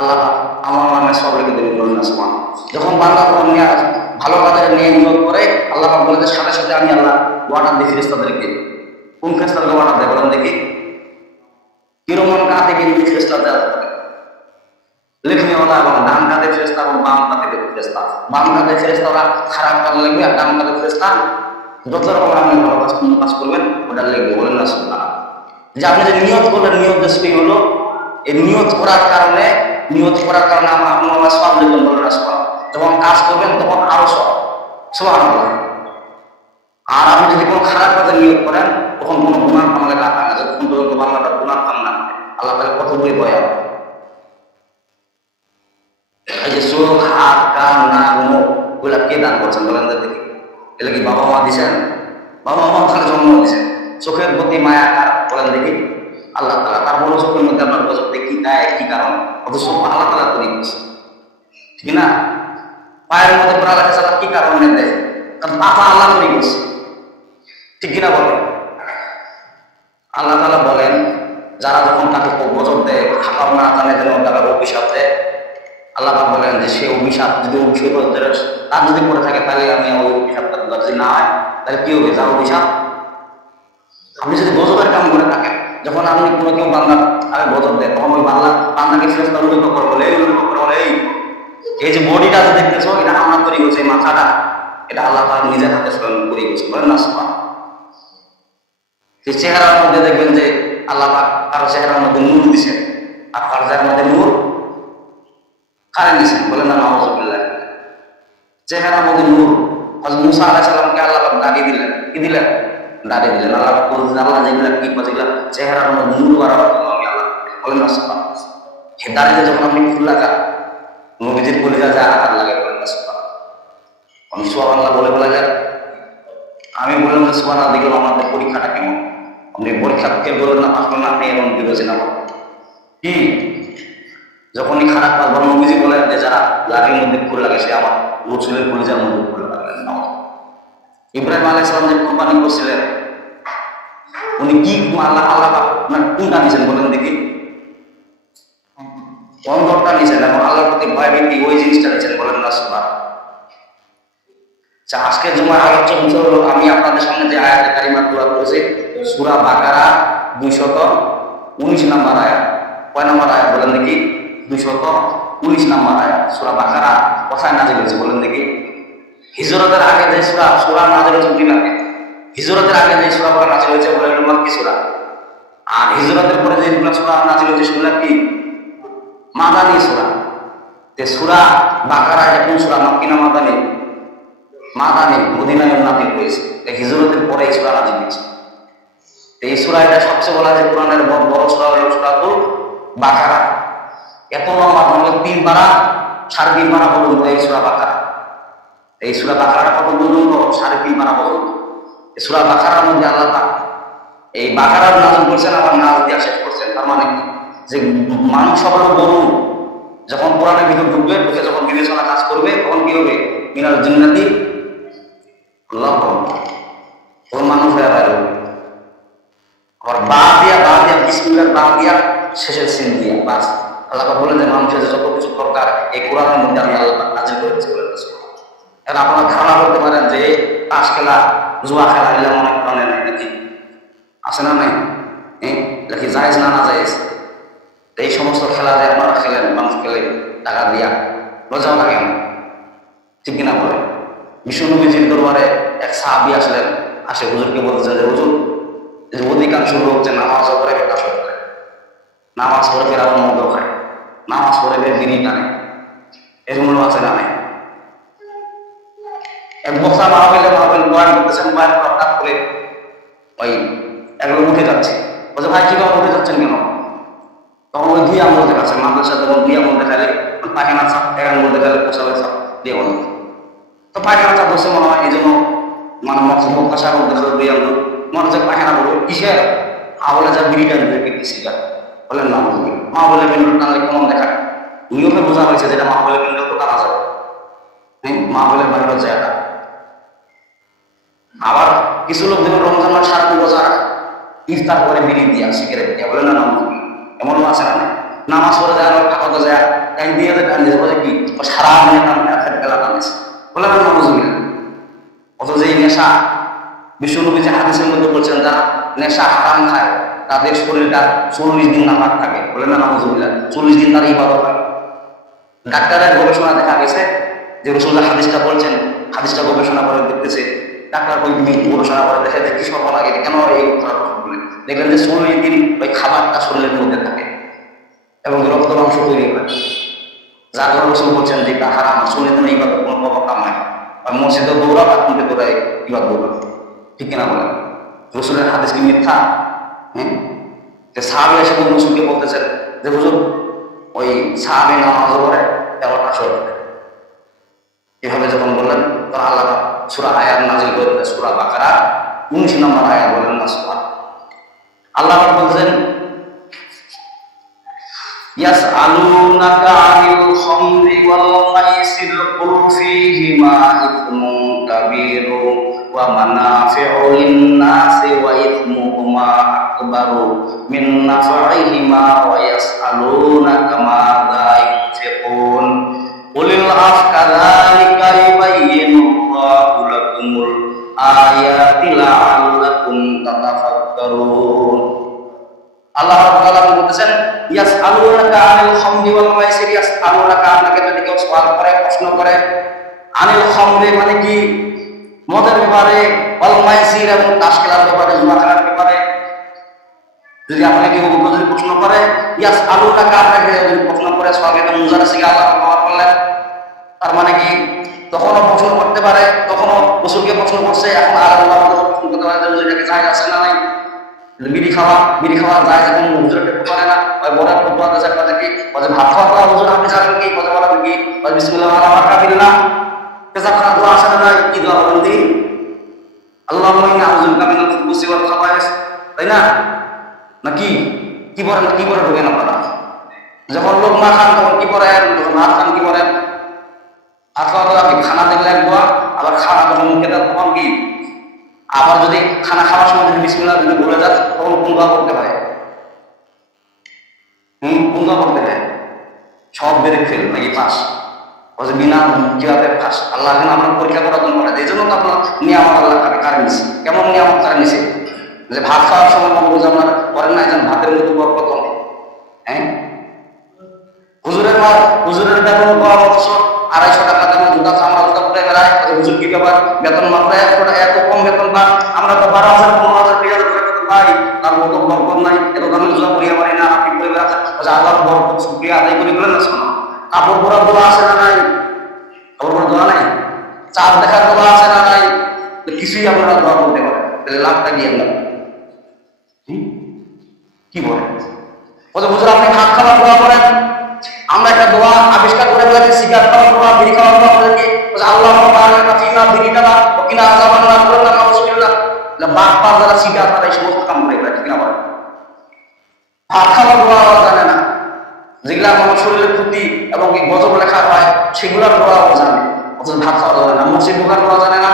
আল্লাহ আমার নামে সব লিখে দেবেন, বলুন না সুবহান। যখন বান্দা নিয়ে ভালো কাজে নিয়ে নিয়োগ করে, আল্লাহ বলে যে সাথে সাথে আমি আল্লাহ ওয়াটার দিই ফেরেশতাদেরকে। কোন ফেরেশতাদেরকে ওয়াটার দেয় বলেন দেখি? কিরমন কাঁধে কিন্তু ফেরেশতা দেওয়া লিখনেওয়ালা এবং ডান কাঁধে ফেরেশতা এবং বাম কাঁধে ফেরেশতা। বাম কাঁধে ফেরেশতারা খারাপ কাজ লিখবে, আর ডান কাঁধে ফেরেশতা যত রকম আপনি ভালো কাজ করবেন ওটা লিখবে, বলেন না সুবহান। যে আপনি যে নিয়ত করলেন, নিয়ত দেশটি হলো এই নিয়ত করার কারণে আপনার সব লিখবেন, বলেন না সুবহান। যখন কাজ করবেন তখন আরো সব সুবহানাল্লাহ। আর আপনি যদি কোনো খারাপ কাজে নিয়োগ করেন তখন কোনো গুনাহ আমাদের না থাকে, যতক্ষণ পর্যন্ত বাংলাটা গুনাহ কাম না করে আল্লাহ তাআলা কতগুলি বয়া। এই যে চোখ, হাত, কান, নাক, মুখ ওগুলা কে দান করছেন বলেন দেখি? এগুলো কি বাবা মা দিয়েছেন? বাবা মা তাহলে জন্ম দিয়েছেন। চোখের প্রতি মায়া কার বলেন দেখি? আল্লাহ তাআলা। তার বড় চোখের মধ্যে আপনার গজব কি দেয়, কি কারণ? অথচ আল্লাহ তাআলা তৈরি করছে, ঠিক না? পায়ের মধ্যে পড়া ছাড়া কি কারণে দেয়? কারণ পাপা আল্লাহ তৈরি করছে, ঠিক কিনা বলেন? আল্লাহ তাআলা বলেন যারা যখন তাকে গজব দেয়, হাকাম না জানে যেন তারা অভিশাপ দেয়, আল্লাহ বলেন যে সে অভিশাপ যদি তার যদি পড়ে থাকে তাহলে আমি ওই অভিশাপটা যদি না হয় তাহলে কি হবে? যার অভিশাপ। আপনি যদি গজবের কাম করে থাকেন, যখন আপনি কোনো কেউ বান্দার আগে গজব দেয় তখন ওই বান্দাকে ফেরেশতা উল্লেখ করে বলে এই যে বডিটা যে দেখতেছো এটা আমরা তৈরি করছি, মাথাটা এটা আল্লাহ তাআলা নিজের হাতে স্বয়ং তৈরি করছে, বলেন না সুবহান। সেই চেহারার মধ্যে দেখবেন যে আল্লাহ পাক কারো চেহারার মধ্যে নূর দিচ্ছেন, আর কারো চেহারার মধ্যে নূর কারে দিচ্ছেন, বলেন না নাউযুবিল্লাহ। চেহারার মধ্যে নূর। হযরত মুসা আলাইহিস সালামকে আল্লাহ পাক দাঁড়িয়ে দিলেন, কি দিলেন? দাঁড়িয়ে দিলেন। আল্লাহ পাক বলছেন আল্লাহ যেগুলা কি যেগুলা চেহারার মধ্যে নূর বাড়াবার জন্য আমি আল্লাহ, বলেন না সুবহান। হে দাঁড়িয়ে যখন আপনি ফুল লাগা নবীজির কলিজা যা আঘাত লাগে, বলেন না সুবহান। আমি সুবহানাল্লাহ বলে বলা যায়। আমি বললাম যে সুবহানাল্লাহ, দেখলাম আমাদের পরীক্ষাটা কেমন। আপনি পরীক্ষা কে বলেন না পাস করেন, আপনি এমন বিবেচনা করেন কি? যখনই খারাপ কাজ বলেন, নবীজি বলেন যে যারা লাঠির মধ্যে ফুল লাগে সে আমার রসুলের কলিজার মধ্যে ফুল লাগালেন। ইব্রাহিম আলাইহিস সালাম যে কোরবানি করছিলেন, উনি কি আল্লাহ কোনটা নিয়েছেন বলেন দেখি? অন্তরটা নিয়েছেন এবং আল্লাহর প্রতি ভয় ভীতি ওই জিনিসটা নিয়েছেন, বলেন না সুবহান। আজকে জুমার আলোচ্য বিষয় হলো, আমি আপনাদের সামনে যে আয়াতে কারিমা তেলাওয়াত করেছি সূরা বাকারা 219 নম্বর আয়াত। কয় নম্বর আয়াত বলেন দেখি? 219 নম্বর আয়াত। সূরা বাকারা কোথায় নাযিল হয়েছে বলেন দেখি? হিজরতের আগে যে সূরা নাযিল হয়েছে মদিনাতে। হিজরতের আগে যে সূরা নাযিল হয়েছে বলে হলো মক্কি সূরা। আর হিজরতের পরে যে সূরা নাযিল হয়েছে সেগুলা কি? মাদানী সূরা। যে সূরা বাকারা এটা কোন সূরা? মক্কি না মাদানী? মাদানী, মদিনায় নাযিল হয়েছে। হিজরতের পরে এই সূরা নাযিল হয়েছে। এই সূরা এটা সবচেয়ে বলা যায় কোরআনের বড় সূরা হলো সূরাতুল বাকারা। এত লম্বা, মানে 3 পারা 3.5 পারা পর্যন্ত এই সূরা বাকারা। এই সূরা বাকারাটা কত পর্যন্ত? 3.5 পারা পর্যন্ত। এই সূরা বাকারার মধ্যে আল্লাহ পাক এই বাকারার নাযিল করছেন, আবার নাজ দিয়া শেষ করছেন। তার মানে কি? যে মানুষ সবার বড় যখন কোরআনের ভিতর ঢুকবে, ঢুকে যখন বিবেচনা কাজ করবে তখন কি হবে? মিনাল জিন্নাতি আল্লাহ, তখন মানুষ হয়ে বের হবে। আবার বা দিয়া বিসমিল্লাহ বা দিয়া শেষের সিন দিয়া বাস। আল্লাহ বলেন যে মানুষের যত কিছু দরকার এই কোরআনের মধ্যে আমি আল্লাহ নাযিল করেছি, বলে এখন আপনারা ধারণা করতে পারেন যে তাস খেলা, জুয়া খেলা এগুলো অনেক কোরআনে নাই নাকি? আছে না নাই? এটা কি জায়েজ না না জায়েজ? এই সমস্ত খেলা যে আপনারা খেলেন, মানুষ খেলে টাকা দিয়া, লজ্জাও লাগে না, ঠিক কিনা বলে? বিশ্বনবীজির দরবারে এক সাহাবী আসলেন, আসে হুজুরকে বলতেছে যে হুজুর, অধিকাংশ লোক যে নামাজও করে বেকার করে, নামাজ পড়ে ফের আবার মদ খায়, নামাজ পড়ে ফের বিড়ি টানে, এরকম লোক আছে না নাই? এক বক্তা মাহফিলে বয়ান করতেছেন, বয়ান হঠাৎ করে ওই একবার উঠে যাচ্ছে, বলছে ভাই কিভাবে উঠে যাচ্ছেন কেন? তখন ওই 2 আঙুল দেখাচ্ছে, মাদ্রাসা তখন 2 আঙুল দেখালে পায়খানা চাপ, 1 আঙুল দেখালে পোশাকের চাপ দিয়ে বলে। তো পায়খানা চাপ বসে মনে হয় এই জন্য মানে বক্তা সাহেব দেখালো 2 আঙুল, মনে হচ্ছে পায়খানা বলবো কিসের? বলে যা বিড়িটা নিতে সিগার, বলেন না মা বলে বিন্দু টানলে কেমন দেখায়? নিয়মে বোঝা হয়েছে যেটা মা বলে বিন্দু তো টানা যাবে, মা বলে বাইরে হচ্ছে এটা। আবার কিছু লোক দেখবেন রমজান মাস সারা রোজা রাখে, ইফতার করে বিড়ি দিয়া সিগারেট দিয়া, বলেন না এমনও আছে না? নামাজ পড়ে যায়, ঠাকুর যায় দিয়েছে, বলে কি সারা বেলা টানেছে, বলে না নজরুল। অথচ এই নেশা বিশ্বনবী যে হাদিসের মধ্যে বলছেন যারা নেশা হারাম খায় তাদের শরীরটা 40 দিন নাপাক থাকে, বলে না নজরুল, 40 দিন তার ইবাদত হয়। ডাক্তারের গবেষণা দেখা গেছে যে রসুল্লাহ হাদিসটা বলছেন, হাদিসটা গবেষণা করে দেখতেছে, ডাক্তার গবেষণা করে দেখে যে কি সব লাগে কেন এই দেখলেন যে 40 দিন ওই খাবারটা শরীরের মধ্যে থাকে এবং রক্ত মাংস তৈরি হয়, যার জন্য রসুল বলছেন যে এটা হারাম, 40 দিন ইবাদত কোনো প্রভাব কামায়। আর মসজিদে দৌড়াও আর কিন্তু দৌড়ায় ইবাদত দৌড়াও, ঠিক কিনা বলেন? রসুলের হাদিস কি মিথ্যা? হ্যাঁ, সাহাবী এসে রসুলকে বলতেছেন যে হুজুর ওই সাহাবী নামাজ পড়ে তেমন আসর, এভাবে যখন বললেন তখন আল্লাহ সূরা আয়াত নাযিল করে দিলেন, সূরা বাকারা 19 নম্বর আয়াত, বলেন না সুবহান। আল্লাহ বলছেন ইয়াসআলুনাকা আনিল খামরি ওয়াল মাইসির কুল ফীহিমা ইসমুন কাবীরুন ওয়া মানাফিউ লিন-নাসি ওয়া ইসমুহুমা আকবারু মিন নাফঈহিমা ওয়া ইয়াসআলুনাকা মাযা ইউনফিকুন কুলিল আফকাযালিকা ইউবাইয়িনুল্লাহু লাকুমুল আয়াতি লাআল্লাকুম তাতাফাক্কারুন। আল্লাহ রাব্বুল আলামিন বলতেছেন ইয়াসআলুনাকা আনিল খামরি ওয়াল মাইসির, ইয়াসআলুনাকা, আপনাকে যদি কেউ সওয়াল করে, প্রশ্ন করে, আনিল খামরি মানে কি মদের ব্যাপারে, ওয়াল মাইসির এবং তাস খেলার ব্যাপারে, জুয়া খেলার ব্যাপারে যদি আপনাকে কেউ যদি প্রশ্ন করে, ইয়াসআলুনাকা আপনাকে যদি প্রশ্ন করে, সওয়ালটা মুজারা থেকে আল্লাহ ব্যবহার করলেন, তার মানে কি তখনও প্রশ্ন করতে পারে, তখনও রাসূলকে প্রশ্ন করছে, এখন আল্লাহ প্রশ্ন করতে পারে যে এটাকে জায়েজ আছে না নাই। বিড়ি খাওয়া যায় যখন হুজুর টেকতে পারে না, ওই বড় ফুটবল আছে কথা কি বলে ভাত খাওয়া হুজুর আপনি জানেন কি কথা বলা কি বলে বিসমিল্লাহ আল্লাহু আকবার না পেশাব করা দোয়া আছে না, কি দোয়া বলেন দি আল্লাহুম্মা ইন্নী আউযুবিকা মিনাল খুবুসি ওয়াল খাবায়েস, তাই না? নাকি কি বলেন, কি করে ঢোকেন আপনারা? যখন লোকমা খান তখন কি করেন, যখন ভাত খান কি করেন? ভাত খাওয়া তো আপনি খানা দেখলে এক দোয়া, আবার খানা যখন মুখে দেন তখন কি, আবার যদি খানা খাওয়ার সময় যদি বিসমিল্লাহ যদি ভুলে যান তখন কোন দোয়া করতে হয়? কোন দোয়া করতে হয়? সব বেড়ে ফেল নাকি পাস, বলছে বিনা কিভাবে পাস? আল্লাহ যেন আপনার পরীক্ষা করার জন্য করে, এই জন্য তো আপনার নিয়ামত আল্লাহ কারে নিছে। কেমন নিয়ামত কারে নিছে? যে ভাত খাওয়ার সময় মনে আপনার করেন না, যেন ভাতের মতো বরকত নেই। হ্যাঁ, হুজুরের বেতন 250 টাকা দাম জুতা চামড়া জুতা পরে বেড়ায়, হুজুর কি ব্যাপার বেতন মাত্র এত কম বেতন পান, আমরা তো 12,000 15,000 20,000 টাকা বেতন পাই, তার মতো বরকত নাই, এত দামে জুতা পরিয়া পারি না, আপনি পরে বেড়াচ্ছেন, আল্লাহর বরকত শুকরিয়া আদায় করি বলেন না। শোনো, কাপড় পরার দোয়া আছে না নাই? কাপড় পরার দোয়া নাই? চাঁদ দেখার দোয়া আছে না নাই? কিছুই আপনারা দোয়া করতে পারেন, তাহলে লাভটা কি আপনার? কি বলেন? হুজুর আপনি ভাত খাবার দোয়া করেন, আমরা একটা দোয়া আবিষ্কার করে ফেলেছি, সিগারেট খাওয়ার দোয়া, বিড়ি খাওয়ার দোয়া করেছি, আল্লাহুম্মা বারিক ফিমা বিরিকানা ওয়া কিনা আযাবান নার, বলেন না রাসূলুল্লাহ। বাপ পা যারা সিগারেট তারা এই সমস্ত কাম করে ফেলে, ঠিক না বলেন? ভাত খাওয়ার দোয়া জানে না, যেগুলা আমার শরীরের ক্ষতি এবং গজব লেখা হয় সেগুলোর দোয়াও জানে, অথচ ভাত খাওয়া জানে না। মসজিদ ঢোকার দোয়া জানে না,